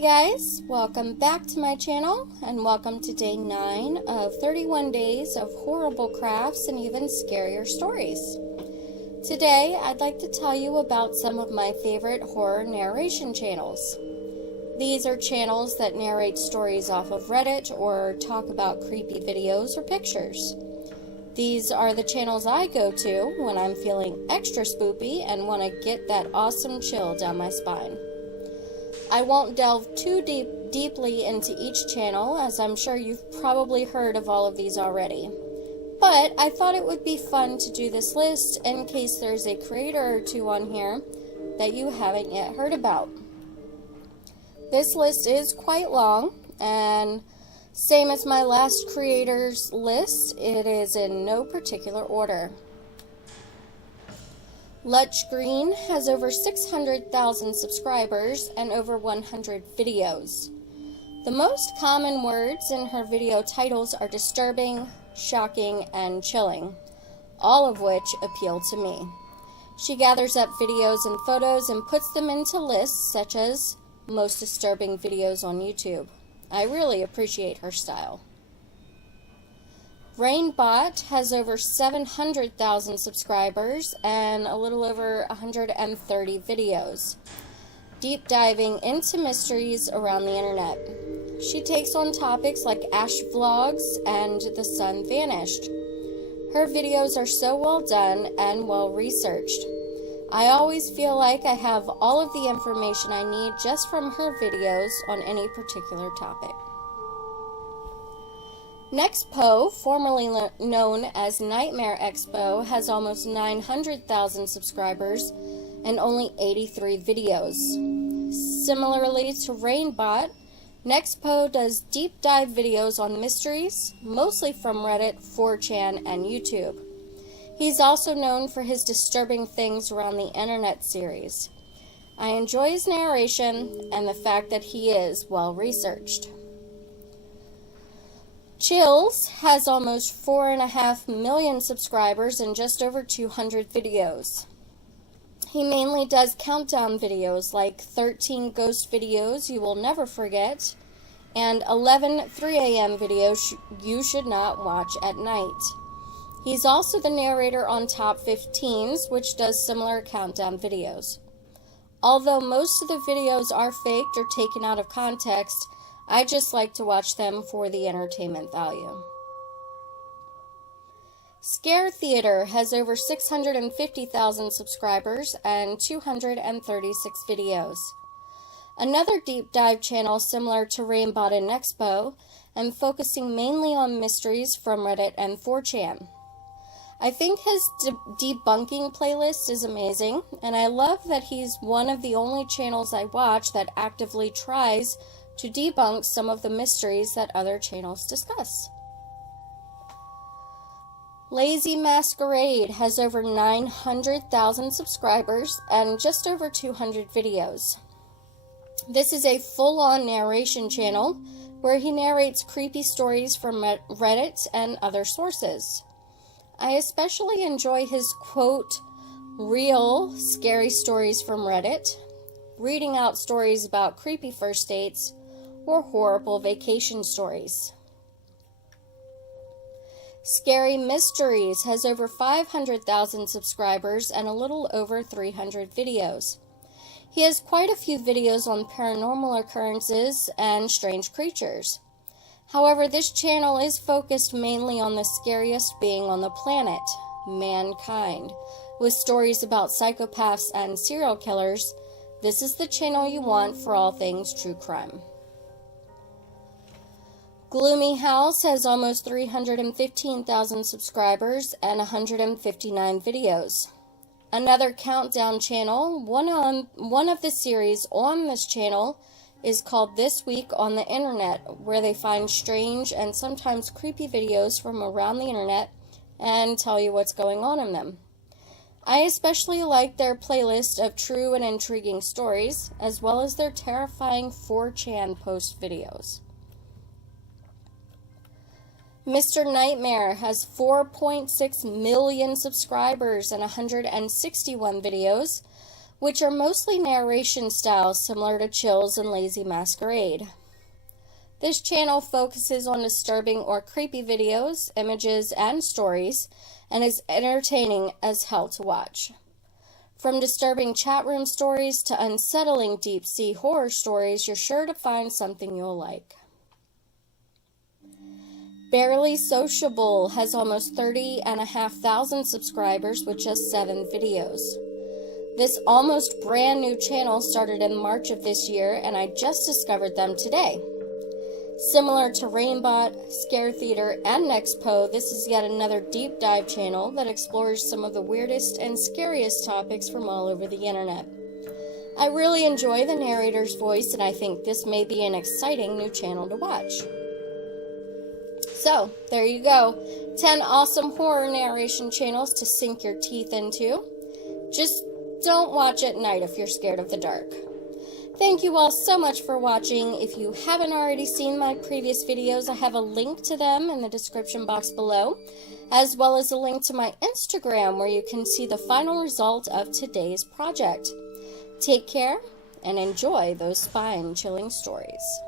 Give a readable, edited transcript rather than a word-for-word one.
Hey guys, welcome back to my channel and welcome to day 9 of 31 days of horrible crafts and even scarier stories. Today I'd like to tell you about some of my favorite horror narration channels. These are channels that narrate stories off of Reddit or talk about creepy videos or pictures. These are the channels I go to when I'm feeling extra spoopy and want to get that awesome chill down my spine. I won't delve too deeply into each channel, as I'm sure you've probably heard of all of these already. But I thought it would be fun to do this list in case there's a creator or two on here that you haven't yet heard about. This list is quite long, and same as my last creator's list, it is in no particular order. Luch Green has over 600,000 subscribers and over 100 videos. The most common words in her video titles are disturbing, shocking, and chilling, all of which appeal to me. She gathers up videos and photos and puts them into lists such as most disturbing videos on YouTube. I really appreciate her style. Rainbot has over 700,000 subscribers and a little over 130 videos, deep diving into mysteries around the internet. She takes on topics like Ash Vlogs and The Sun Vanished. Her videos are so well done and well researched. I always feel like I have all of the information I need just from her videos on any particular topic. Nexpo, formerly known as Nightmare Expo, has almost 900,000 subscribers and only 83 videos. Similarly to Rainbot, Nexpo does deep dive videos on mysteries, mostly from Reddit, 4chan, and YouTube. He's also known for his Disturbing Things Around the Internet series. I enjoy his narration and the fact that he is well researched. Chills has almost 4.5 million subscribers and just over 200 videos. He mainly does countdown videos like 13 ghost videos you will never forget and 11 3 a.m. videos you should not watch at night. He's also the narrator on Top 15s, which does similar countdown videos. Although most of the videos are faked or taken out of context, I just like to watch them for the entertainment value. Scare Theater has over 650,000 subscribers and 236 videos. Another deep dive channel similar to Rainbot and Nexpo, and focusing mainly on mysteries from Reddit and 4chan. I think his debunking playlist is amazing, and I love that he's one of the only channels I watch that actively tries to debunk some of the mysteries that other channels discuss. Lazy Masquerade has over 900,000 subscribers and just over 200 videos. This is a full-on narration channel where he narrates creepy stories from Reddit and other sources. I especially enjoy his quote, real scary stories from Reddit, reading out stories about creepy first dates, or horrible vacation stories. Scary Mysteries has over 500,000 subscribers and a little over 300 videos. He has quite a few videos on paranormal occurrences and strange creatures. However, this channel is focused mainly on the scariest being on the planet, mankind, with stories about psychopaths and serial killers. This is the channel you want for all things true crime. Gloomy House has almost 315,000 subscribers and 159 videos. Another countdown channel, one of the series on this channel is called This Week on the Internet, where they find strange and sometimes creepy videos from around the internet and tell you what's going on in them. I especially like their playlist of true and intriguing stories, as well as their terrifying 4chan post videos. Mr. Nightmare has 4.6 million subscribers and 161 videos, which are mostly narration styles similar to Chills and Lazy Masquerade. This channel focuses on disturbing or creepy videos, images, and stories, and is entertaining as hell to watch. From disturbing chat room stories to unsettling deep-sea horror stories, you're sure to find something you'll like. Barely Sociable has almost 30,500 subscribers with just 7 videos. This almost brand new channel started in March of this year, and I just discovered them today. Similar to Rainbot, Scare Theater, and Nextpo, this is yet another deep dive channel that explores some of the weirdest and scariest topics from all over the internet. I really enjoy the narrator's voice, and I think this may be an exciting new channel to watch. So, there you go. 10 awesome horror narration channels to sink your teeth into. Just don't watch at night if you're scared of the dark. Thank you all so much for watching. If you haven't already seen my previous videos, I have a link to them in the description box below, as well as a link to my Instagram where you can see the final result of today's project. Take care and enjoy those spine-chilling stories.